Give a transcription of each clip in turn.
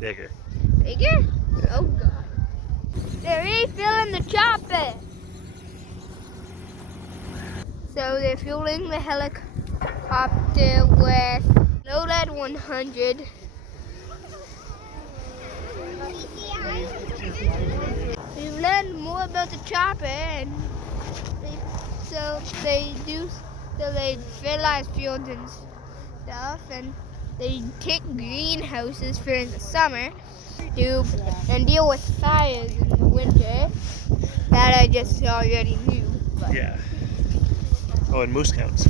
Bigger. Bigger? Oh god. They're refilling the chopper. So they're fueling the helicopter with Nomad 100. We've learned more about the chopper, and they fertilize fields and stuff, and they take greenhouses for in the summer and deal with fires in the winter. That I just already knew. But. Yeah. Oh, and moose counts.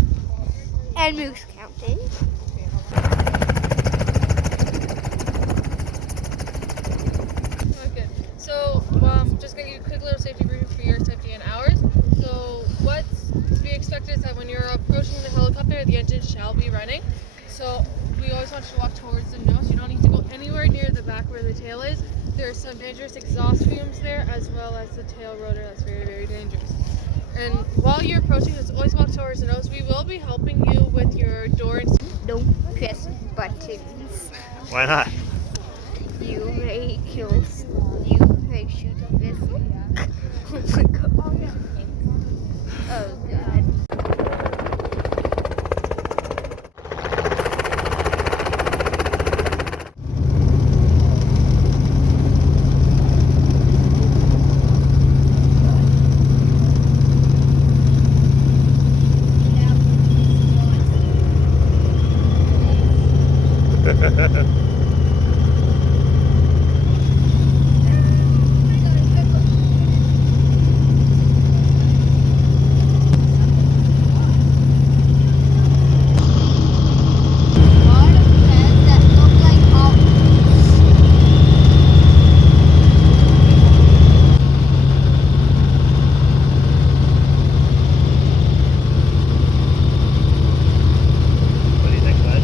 And moose counting. Okay, so just gonna give you a quick little safety briefing for your safety and ours. So what's to be expected is that when you're approaching the helicopter, the engine shall be running. So we always want you to walk towards the nose. You don't need to go anywhere near the back where the tail is. There are some dangerous exhaust fumes there, as well as the tail rotor. That's very, very dangerous. And while you're approaching, just always walk towards the nose. We will be helping you with your door and Don't press buttons. Why not? You may shoot a missile. Oh my god. Oh god. What do you think, bud?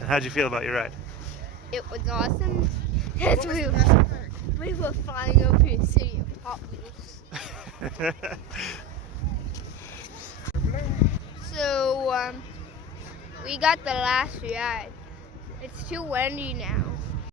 And how'd you feel about your ride? It was awesome. As we were flying over the city of Hot Wheels. So we got the last ride. It's too windy now.